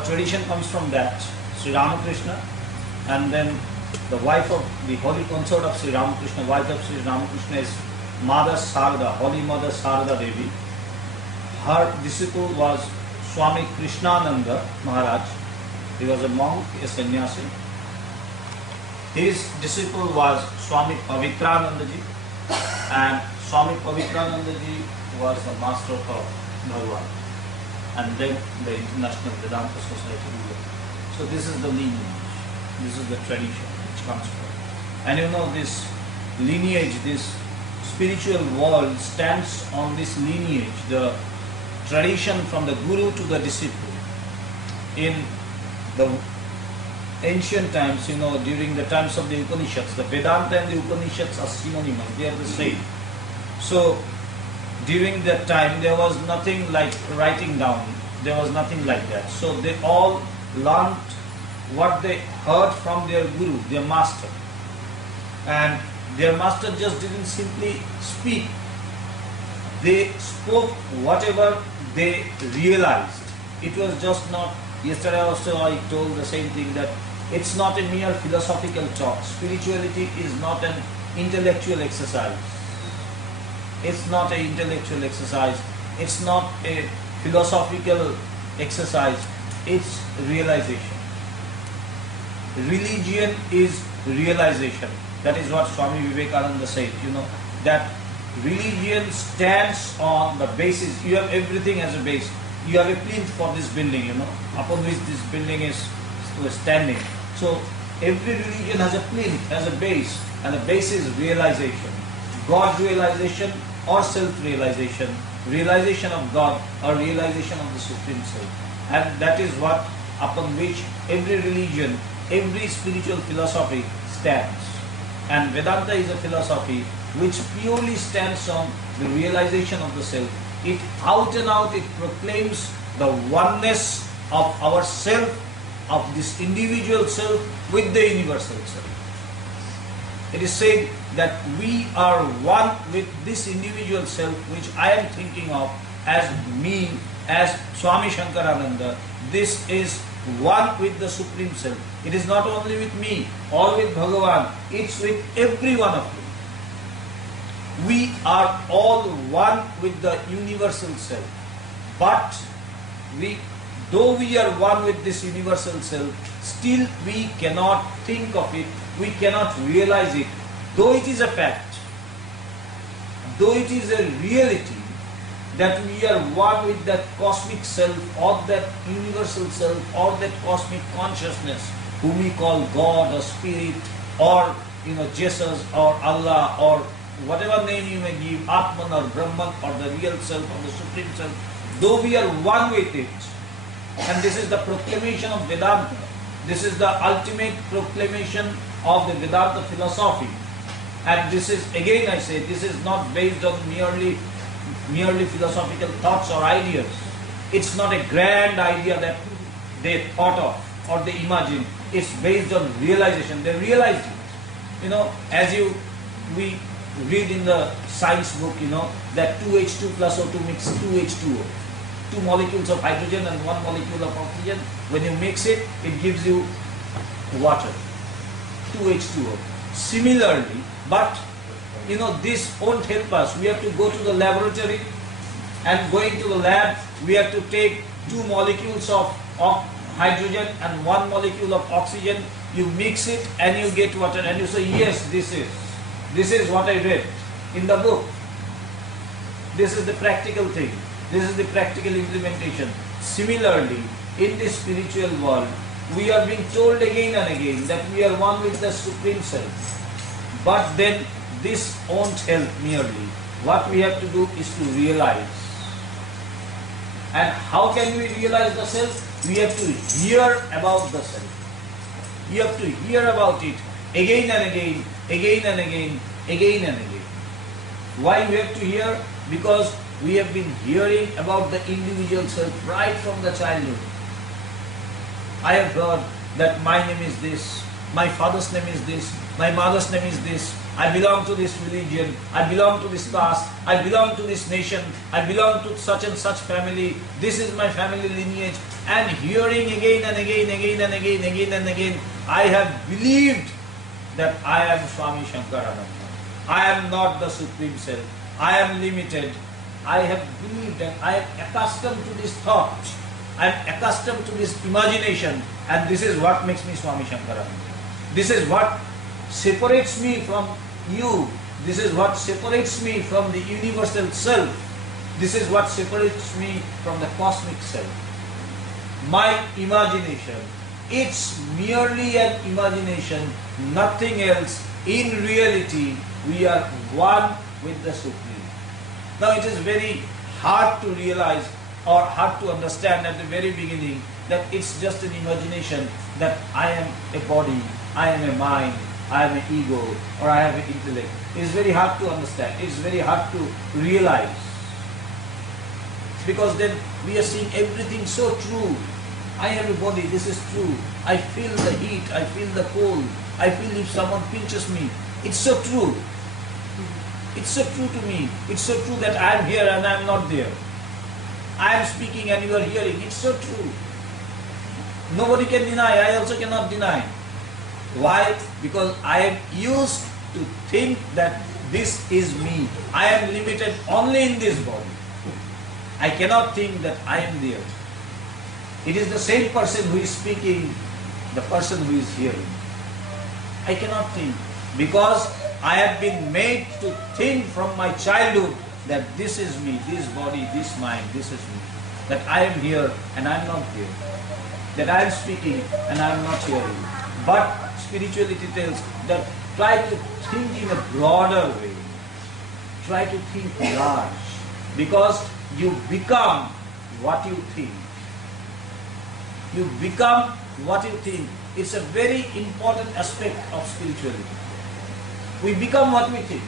our tradition comes from that, Sri Ramakrishna, and then the wife of the holy consort of Sri Ramakrishna, wife of Sri Ramakrishna is Mother Sarada, Holy Mother Sarada Devi. Her disciple was Swami Krishnananda Maharaj. He was a monk, a sannyasi. His disciple was Swami Pavitranandaji, and Swami Pavitranandaji was the master of Bhagavan, and then the International Vedanta Society. So this is the lineage, this is the tradition which comes from. And you know, this lineage, this spiritual world stands on this lineage, the tradition from the guru to the disciple. In the ancient times, you know, during the times of the Upanishads, the Vedanta and the Upanishads are synonymous, they are the same. So during that time there was nothing like writing down, there was nothing like that. So they all learned what they heard from their guru, their master. And their master just didn't simply speak, they spoke whatever they realized. It was just not, yesterday also I told the same thing, that it's not a mere philosophical talk. Spirituality is not an intellectual exercise. It's not an intellectual exercise. It's not a philosophical exercise. It's realization. Religion is realization. That is what Swami Vivekananda said, you know, that religion stands on the basis. You have everything as a base. You have a plinth for this building, you know, upon which this building is standing. So every religion has a plinth, has a base, and the base is realization. God realization or self-realization, realization of God or realization of the Supreme Self. And that is what, upon which every religion, every spiritual philosophy stands. And Vedanta is a philosophy which purely stands on the realization of the self. It out and out, it proclaims the oneness of our self, of this individual self with the universal self. It is said that we are one with this individual self which I am thinking of as me, as Swami Sankarananda. This is one with the Supreme Self. It is not only with me or with Bhagavan, it's with every one of you. We are all one with the universal self. But though we are one with this universal self, still we cannot think of it, we cannot realize it, though it is a fact, though it is a reality that we are one with that cosmic self or that universal self or that cosmic consciousness whom we call God or Spirit or, you know, Jesus or Allah or whatever name you may give, Atman or Brahman or the real self or the Supreme Self, though we are one with it. And this is the proclamation of Vedanta. This is the ultimate proclamation of the Vedanta philosophy. And this is, again I say, this is not based on merely philosophical thoughts or ideas. It's not a grand idea that they thought of or they imagined. It's based on realization. They realized it. You know, as we read in the science book, you know, that 2H2 plus O2 makes 2H2O. 2 molecules of hydrogen and 1 molecule of oxygen. When you mix it, it gives you water, 2H2O. Similarly, but you know, this won't help us. We have to go to the laboratory, and going to the lab, we have to take 2 molecules of hydrogen and 1 molecule of oxygen. You mix it and you get water, and you say, yes, this is what I read in the book. This is the practical thing. This is the practical implementation. Similarly, in this spiritual world, we are being told again and again that we are one with the Supreme Self. But then this won't help merely. What we have to do is to realize. And how can we realize the self? We have to hear about the self. You have to hear about it again and again, again and again, again and again. Why we have to hear? Because we have been hearing about the individual self right from the childhood. I have heard that my name is this, my father's name is this, my mother's name is this, I belong to this religion, I belong to this caste, I belong to this nation, I belong to such and such family, this is my family lineage, and hearing again and again, I have believed that I am Swami Sankarananda. I am not the Supreme Self. I am limited. I have believed and I am accustomed to this thought. I am accustomed to this imagination, and this is what makes me Swami Sankarananda. This is what separates me from you. This is what separates me from the universal self. This is what separates me from the cosmic self. My imagination, it's merely an imagination, nothing else. In reality, we are one with the Supreme. Now it is very hard to realize or hard to understand at the very beginning that it's just an imagination, that I am a body, I am a mind, I am an ego, or I have an intellect. It's very hard to understand. It's very hard to realize. Because then we are seeing everything so true. I have a body, this is true. I feel the heat, I feel the cold. I feel if someone pinches me. It's so true. It's so true to me. It's so true that I am here and I am not there. I am speaking and you are hearing. It's so true. Nobody can deny. I also cannot deny. Why? Because I am used to think that this is me. I am limited only in this body. I cannot think that I am there. It is the same person who is speaking, the person who is hearing. I cannot think because I have been made to think from my childhood that this is me, this body, this mind, this is me. That I am here and I am not here. That I am speaking and I am not hearing. But spirituality tells that try to think in a broader way. Try to think large. Because you become what you think. You become what you think. It's a very important aspect of spirituality. We become what we think.